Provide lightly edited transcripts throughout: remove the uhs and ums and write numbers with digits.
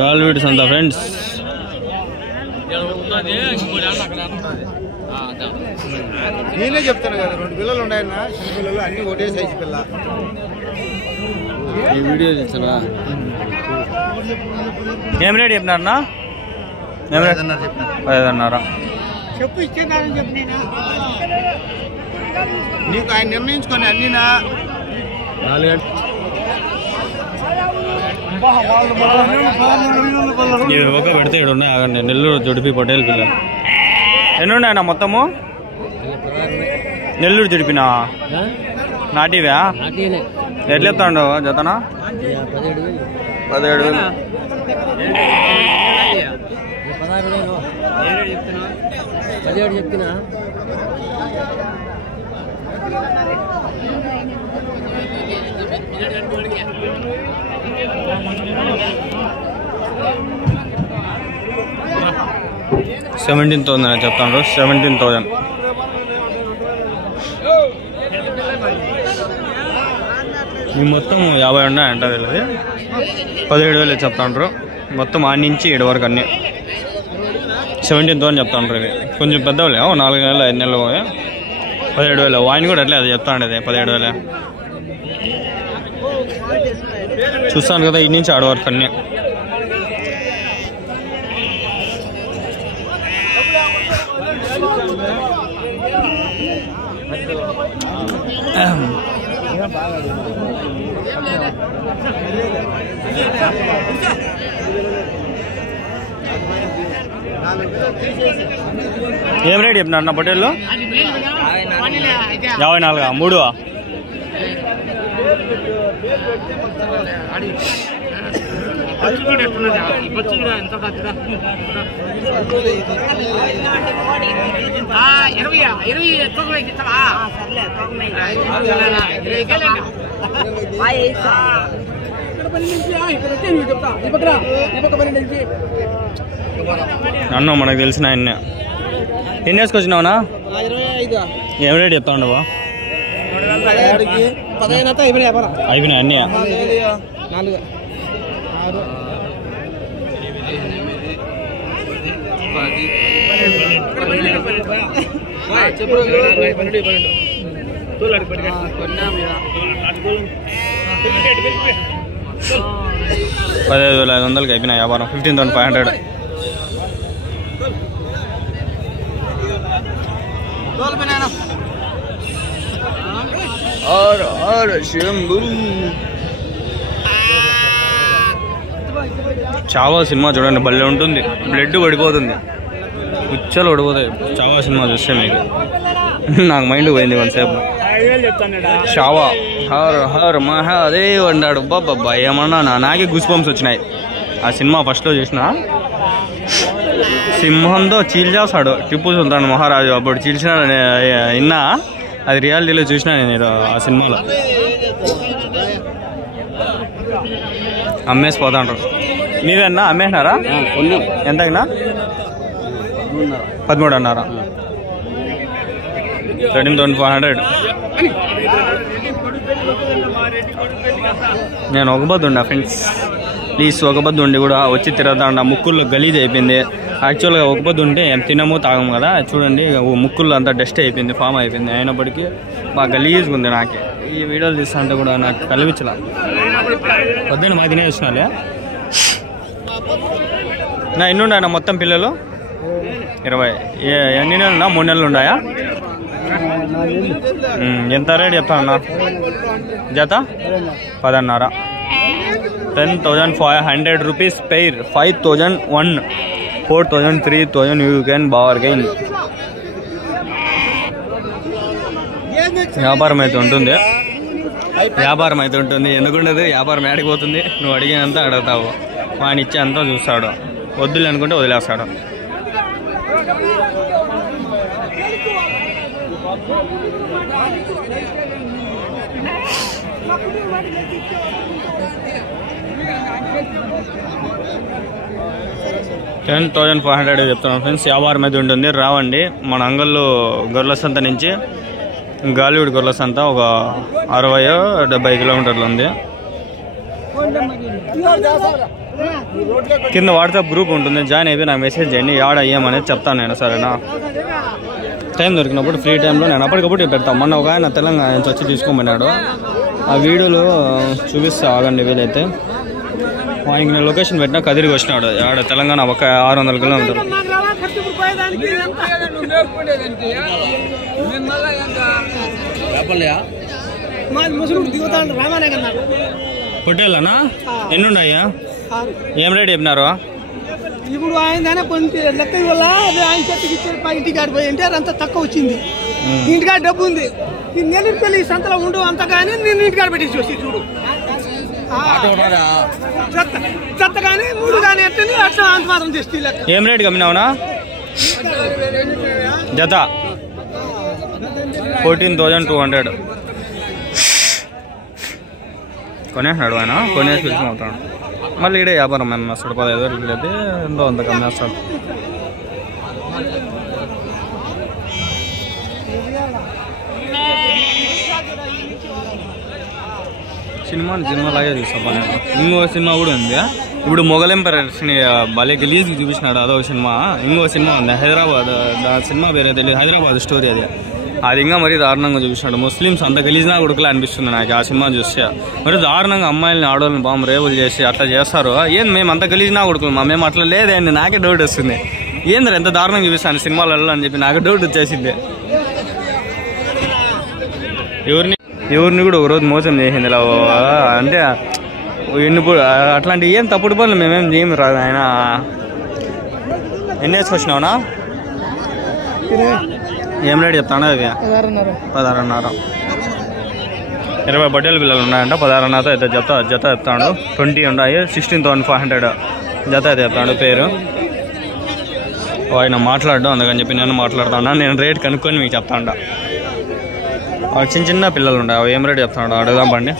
గాలివీడి సంత ఫ్రెండ్స్. నేనే చెప్తాను కదా, 2 పిల్లలు ఉన్నాయన్న, చిన్న పిల్లలు అన్ని ఒకటే సైజు పిల్ల. ఈ వీడియో చూసారా? ఏం రేట్ చెప్పినారన్నా? 5,500 చెప్పు, ఇచ్చేదారని చెప్పు. నీకు ఆయన నిర్ణయించుకొని అన్నీనా 4 గంటలు ఒక పెడితే 7 ఉన్నాయి. ఆగండి, నెల్లూరు జుడిపి పటేల్ పిల్లలు ఎన్ని ఉన్నాయన్న మొత్తము? నెల్లూరు జుడిపినా నాటివా? ఎట్లా చెప్తాండు జతనా? 17,000. 17 చెప్తున్నా. $17,000 చెప్తాను. 17,000. ఈ మొత్తం 50 ఉన్నాయంట వీళ్ళది. 17,000 చెప్తాండ్రు. మొత్తం 6 నుంచి 7 వరకు అన్నీ 17,000 చెప్తాండ్రు. ఇవి కొంచెం పెద్దవాళ్ళే, 4 నెలలు 5 నెలలు 17,000. వాయిన్ కూడా అట్లే అది చెప్తా ఉండేది 17,000. చూస్తాను కదా, 2 నుంచి 6 వరకు అన్నీ. ఏం రేట్ చెప్పినారు నా పొట్టేళ్ళు? 54. 3 అన్న మనకు తెలిసిన ఆయన. ఎన్ని వేసుకొచ్చినావునా? ఏం రేట్ చెప్తా ఉండవా? అయిపోయినాయి అన్నీ. 15,500 అయిపోయినాయి వ్యాపారం. 15,500. చావా సినిమా చూడండి, భలే ఉంటుంది. బ్లడ్ పడిపోతుంది, ఉచ్చలు పడిపోతాయి చావా సినిమా చూస్తే. మీకు నాకు మైండ్ పోయింది కొంతసేపు. చావా హర్ హర్ మహాదేవ్ అన్నాడు. బాబా ఏమన్నా నాకే గూస్ బంప్స్ వచ్చినాయి. ఆ సినిమా ఫస్ట్లో చూసిన, సింహంతో చీల్చేస్తాడు టిప్పు సుల్తాన్ మహారాజు. అప్పుడు చీల్చిన విన్నా, అది రియాలిటీలో చూసినా నేను ఆ సినిమాలో. అమ్మేసిపోతాంటారు. మీవేనా అమ్మేసినారా? ఎంతైనా 13,500. 13,500. నేను ఒక బద్దు ఉండా ఫ్రెండ్స్, ప్లీజ్ ఒక బద్దు ఉండి కూడా వచ్చి తిరుగుతా. ముక్కుల్లో గలీజ్ అయిపోయింది. యాక్చువల్గా ఒక పొద్దు ఉంటే తినము తాగము కదా. చూడండి ముక్కుల్లో అంతా డస్ట్ అయిపోయింది, ఫామ్ అయిపోయింది. అయినప్పటికీ బాగా గలీజ్గా ఉంది. నాకే ఈ వీడియోలు తీస్తా అంటే కూడా నాకు కనిపించలే. పొద్దున్న మా తినే చూసినాలే. నా ఎన్ని ఉన్నాయన్నా మొత్తం పిల్లలు? 20. ఎన్ని నెలలు? 3 నెలలు ఉన్నాయా? ఎంత రేట్ చెప్తానన్నా? జత 10,500. 10,500 rupees pair. 5,001. 4,000, 3,000 you can bargain. వ్యాపారం అయితే ఉంటుంది, వ్యాపారం అయితే ఉంటుంది. ఎందుకుండదు? వ్యాపారం ఏడిపోతుంది. నువ్వు అడిగినంత అడుగుతావు, వాడిని ఇచ్చే అంతా చూస్తాడు. వద్దులే అనుకుంటే వదిలేస్తాడు. $10,500 చెప్తున్నాను ఫ్రెండ్స్. వ్యాపారం అయితే ఉంటుంది, రావండి. మన అంగళ్ళు గొర్రెల సంత నుంచి గాలివీడి గొర్రెల సంత ఒక 60-70 కిలోమీటర్లు ఉంది. కింద వాట్సాప్ గ్రూప్ ఉంటుంది, జాయిన్ అయిపోయి నాకు మెసేజ్ చేయండి, యాడ్ అయ్యామనేది చెప్తాను నేను. సరేనా? టైం దొరికినప్పుడు ఫ్రీ టైంలో నేను అప్పటికప్పుడు పెడతాను. మొన్న ఒక ఆయన తెలంగాణ నుంచి వచ్చి తీసుకోమన్నాడు, ఆ వీడియోలో చూపిస్తే ఆగండి వీలైతే. ఆయనకి నేను లొకేషన్ పెట్టినా కదిరికి వచ్చినాడు. ఆడ తెలంగాణ ఒక 600 కిలోమీటర్లు. పొట్టేళ్ళనా? ఎన్ని ఉన్నాయా? ఏం రేట్ చెప్పినారు? ఇప్పుడు ఆయన కొన్ని లెక్క వల్ల ఆయన చెట్టుకి ఇచ్చారు, ఇంటికాడ పోయి అంటే అంత తక్కువ వచ్చింది. ఇంటికాడ డబ్బు ఉంది, నెల్లిపల్లి సంతలో ఉండు అంత కానీ నేను ఇంటికాడ పెట్టేసి వచ్చి చూడు చెత్త కానీ 3 కానీ ఎట్టని అట్లా అంత మాత్రం చేస్తే లెక్క. ఏం రేట్ కమ్మినావునా? జత 14,200 కొనేస్తున్నాడు ఆయన. కొనేసి పిలిచిపోతాడు. మళ్ళీ ఈడే వ్యాపారం అమ్మేస్తాడు. 15,000 అయితే ఎంతో అంత కమ్మేస్తాడు. సినిమాలాగే చూస్తాను నేను. ఇంకో సినిమా కూడా ఉంది ఇప్పుడు, మొఘల్ ఎంపరర్స్ని భలే గలీజ్కి చూపించినాడు. అదొక సినిమా. ఇంకో సినిమా ఉంది హైదరాబాద్, దాని సినిమా పేరే తెలియదు, హైదరాబాద్ స్టోరీ అది ఇంకా మరీ దారుణంగా చూపించినాడు. ముస్లిమ్స్ అంత గలీజ్నా కొడుకులా అనిపిస్తుంది నాకు ఆ సినిమా చూస్తే. మరి దారుణంగా అమ్మాయిలని ఆడవాళ్ళని బాంబు రేవులు చేసి అట్లా చేస్తారు. ఏంది మేము అంత గలీజ్నా కొడుకులు మేము అట్లా లేదండి. నాకే డౌట్ వస్తుంది, ఏంద్ర ఎంత దారుణంగా చూపిస్తాను సినిమాలలో అని చెప్పి నాకు డౌట్ వచ్చేసింది. ఎవరిని కూడా ఒకరోజు మోసం చేసింది ఇలా అంటే అట్లాంటి ఏం తప్పుడు పనులు మేమేం చేయము రాదు. ఆయన ఎన్ని వేసుకొచ్చినావునా? ఏం రేట్ చెప్తాను? అవి 16.5. 20 బట్టల పిల్లలు ఉన్నాయంట. 16.5 అయితే జత చెప్తాడు. 20 ఉన్నాయి. 16,500 జత అయితే చెప్తాడు పేరు. ఆయన మాట్లాడడం అందుకని చెప్పి నేను మాట్లాడుతున్నా. నేను రేట్ కనుక్కొని మీకు చెప్తాండ. చిన్న పిల్లలు ఉన్నాయి, అవి ఏం రేట్ చెప్తాడు అడుగుదాం పండి.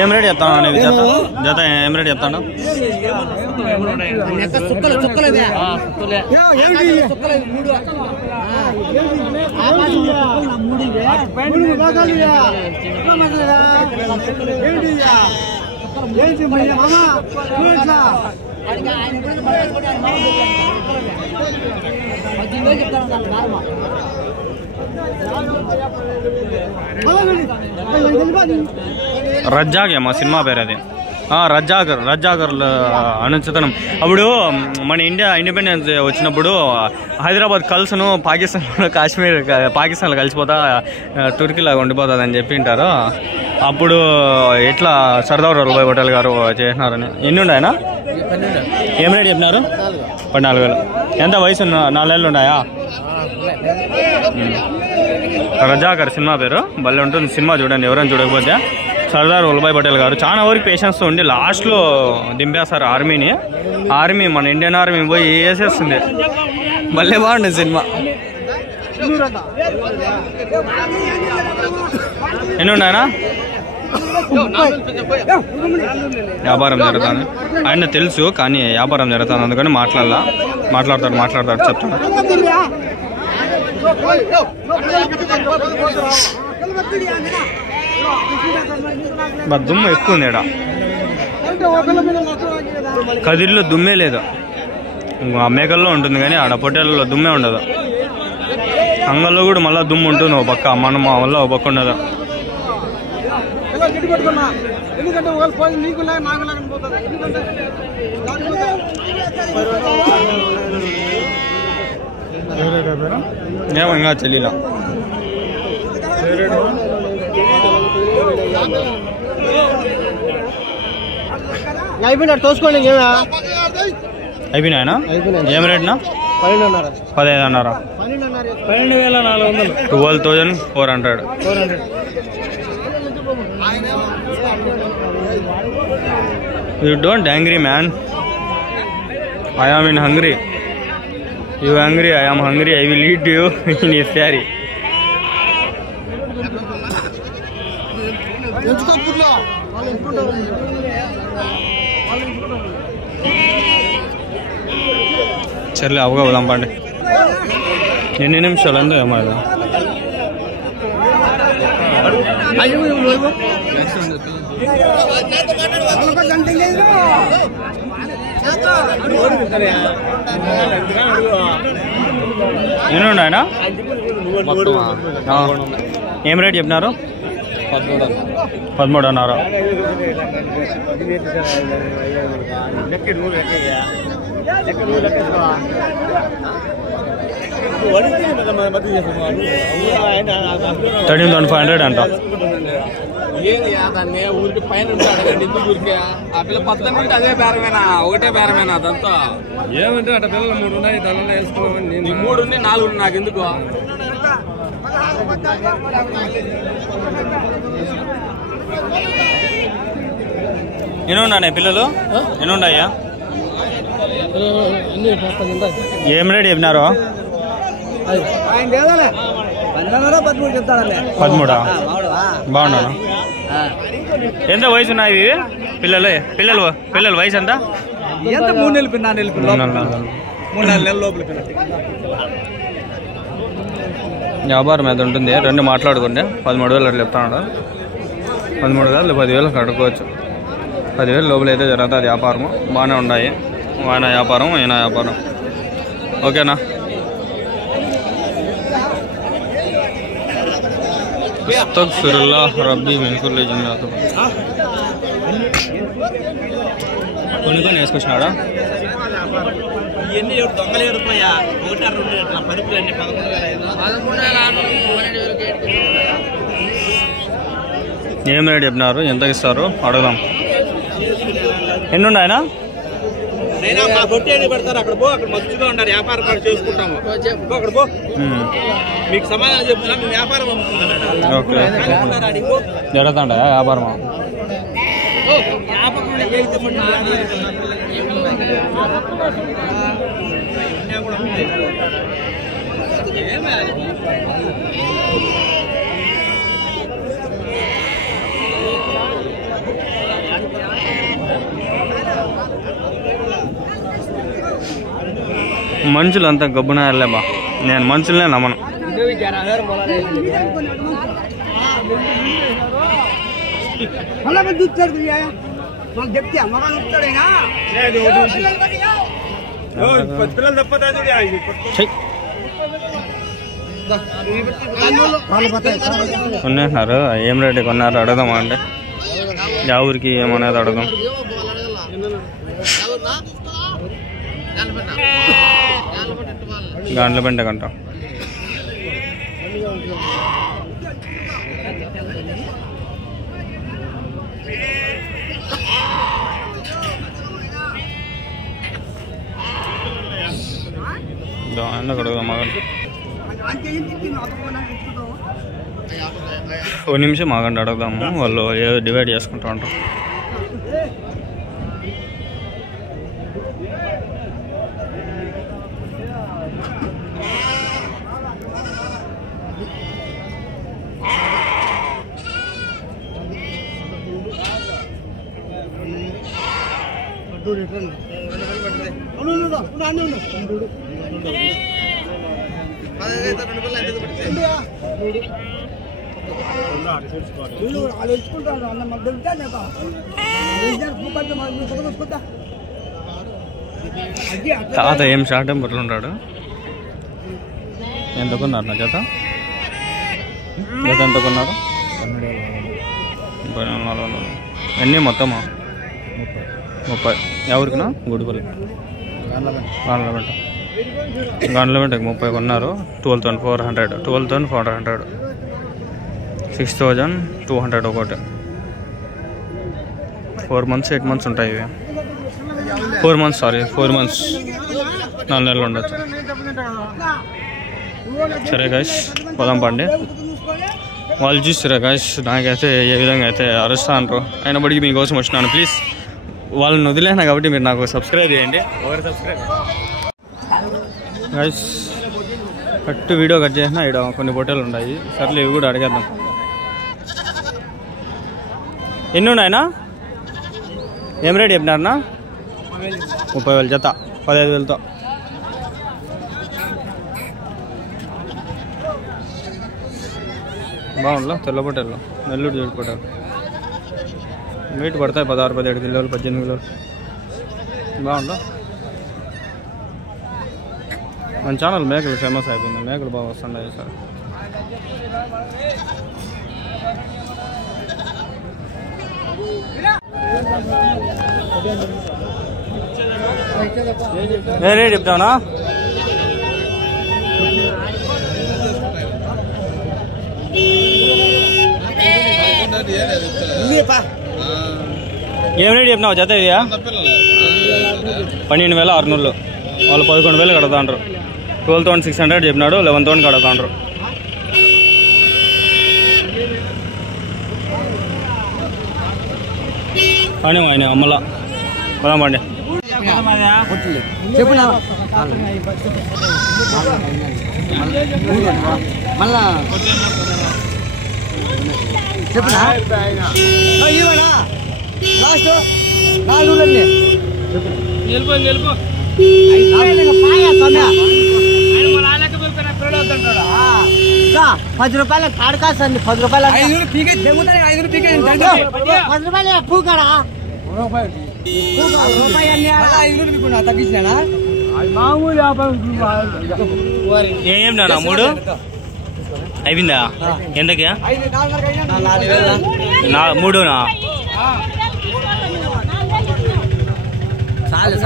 ఏం రేట్ చెప్తాను నీకు? జత ఏం రేట్ చెప్తాను? రజ్జాక్ ఏమో సినిమా పేరు అది. రజ్జాకర్ అనుచితనం. అప్పుడు మన ఇండియా ఇండిపెండెన్స్ వచ్చినప్పుడు హైదరాబాద్ కల్స్ను పాకిస్తాన్లో కలిసిపోతా తుర్కీలాగా ఉండిపోతుంది అని చెప్పింటారు. అప్పుడు ఎట్లా సర్దార్ వల్లభాయ్ పటేల్ గారు చేసినారని. ఎన్ని ఉన్నాయనా? ఏం రేట్ చెప్పినారు? 14,000. ఎంత వయసు? 4 ఏళ్ళు ఉన్నాయా? రజాకర్ సినిమా పేరు. భలే ఉంటుంది సినిమా, చూడండి ఎవరైనా చూడకపోతే. సర్దార్ వల్లభాయ్ పటేల్ గారు చాలా వరకు పేషెన్స్తో ఉండి లాస్ట్లో దింపేస్తారు ఆర్మీని. ఆర్మీ మన ఇండియన్ ఆర్మీ పోయి వేసేస్తుంది. భలే బాగుంటుంది సినిమా. ఎన్ని ఉన్నాయనా? వ్యాపారం జరుగుతుంది ఆయన తెలుసు, కానీ వ్యాపారం జరుగుతుంది అందుకని మాట్లాడతాడు చెప్తాడు. దుమ్ము ఎక్కువ ఉంది ఈడ. కదిరిలో దుమ్మే లేదు, మేకల్లో ఉంటుంది కానీ ఆడ పొట్టేళ్ళలో దుమ్మే ఉండదు. అంగల్లో కూడా మళ్ళీ దుమ్ము ఉంటుంది ఓ పక్క, మన మా వల్ల ఓ పక్క ఉండదు. ఏమో ఇంకా చెల్లిలా అయిపోయినా తోసుకోండి. అయిపోయినాయనా? ఏం రేట్నా? 15,500. 12,400. You don't angry, man. I am in hungry. You hungry? I am hungry. I will eat you in a saree. సర్లే అవగా పోదాం పండి. ఎన్ని నిమిషాలు అందో ఏమో ఇది. ఎన్ని ఉన్నాయనా? ఏం రేట్ చెప్పినారు? 13 అన్నారు. $13,500 అంట. ఊరికి పైన ఊరికి ఆ పిల్ల 19 అదే బేరమేనా? ఒకటే బేరమేనా అదంతా? ఏమంటే అట్లా పిల్లలు 3 ఉన్నాయి, దానిలో వేసుకోమని 3 ఉన్నాయి, 4 ఉన్నాయి. నాకు ఎందుకు ఎన్ని ఉన్నాయి పిల్లలు? ఎన్ని ఉన్నాయా? ఏం రేట్ చెప్పినారు? 13. బాగున్నాను. ఎంత వయసు ఉన్నాయి పిల్లలు వయసు ఎంత? 3 నెలలు 4 నెలలు 3-4 నెలల లోపల వ్యాపారం ఎంత ఉంటుంది? 2 మాట్లాడుకుంటే 13,000 అట్లా చెప్తాడు. 13,000 10,000 కడుక్కోవచ్చు. 10,000 లోపల అయితే జరుగుతుంది వ్యాపారము. బాగానే ఉన్నాయి. ఆయన వ్యాపారం ఈయన వ్యాపారం. ఓకేనా? అస్తగ్ఫిరుల్లాహ్ రబ్బీ మిన్ కుల్లి జిన్నాతు. కొన్ని వేసుకొచ్చినాడా? ఏం రేట్ చెప్పినారు? ఎంత ఇస్తారు అడుగుదాం. ఎన్ని ఉన్నాయనా? మా కొట్టేది పెడతారు. అక్కడ పో, అక్కడ మంచిగా ఉంటారు. వ్యాపారం కూడా చేసుకుంటాము. అక్కడ పో, మీకు సమాధానం చెప్తున్నా. మేము వ్యాపారం జరుగుతుంటా వ్యాపారం? మనుషులంతా గబ్బునాయాలే బా. నేను మనుషులనే నమ్మను. కొనేసినారు. ఏం రేటు కొన్నారు అడగదామా అంటే? యా ఊరికి ఏమనేది అడగదాం. గాండ్ల పెంట కంట. దాన్ని అడుగుదాం. ఒక నిమిషం ఆగండి అడుగుదాము. వాళ్ళు ఏదో డివైడ్ చేసుకుంటూ ఉంటారు. తాత ఏం షార్ట్ టెంపర్లు ఉంటాడు. ఎంత కొన్నారు నా జత? ఎంత కొన్నారు? 24,000. ఎన్ని మొత్తమా? 30. ఎవరికినా? గుడిపల్లి గాండ్లపెంటకి 30 కొన్నారు. 12,400. 12,400. 6,200 ఒకటి. 4 months 8 months ఉంటాయి ఇవి. 4 months 4 నెలలు ఉండొచ్చు. సరే గాయ్స్ పోదాం పండి. వాళ్ళు చూస్తారా గాయ్స్? నాకైతే ఏ విధంగా అయితే అరుస్తా అంటారు. అయినప్పటికీ మీకోసం వచ్చినాను. ప్లీజ్ వాళ్ళని వదిలేనా కాబట్టి మీరు నాకు సబ్స్క్రైబ్ చేయండి. గాయ్స్ వీడియో కట్ చేసినా ఇక్కడ కొన్ని పొట్టేలు ఉన్నాయి. సర్లే ఇవి కూడా అడిగేద్దాం. ఎన్ని ఉన్నాయన్నా? ఏం రేట్ చెప్పినారన్నా? 30,000 జత. 15,000తో బాగుందా తెల్లపొట్టేళ్ళు నెల్లూరు జోడిపొట్టారు వెయిట్ పడతాయి 16-17 కిలోలు 18 కిలోలు బాగుందా మన ఛానల్ మేకలు ఫేమస్ అయిపోయింది మేకలు బాగా వస్తున్నాయి సార్ రేట్ చెప్తానా ఏం రేట్ చెప్పినావు జత ఇదియా 12,600 వాళ్ళు 11,000 కడతాండ్రు 12,600 చెప్పినాడు 11,000 కడతాండ్రు కానీ ఆయన అమ్మలా పదామండి చెప్పు మళ్ళా చెప్పునా లాస్ట్ 4 10 రూపాయలు కాడకాసండి 10 రూపాయలు 10 రూపాయలు పూకడా తగ్గించినా మామూలు ఏం నానా 3 అయిపోయిందా ఎంతకి 3నా చాలు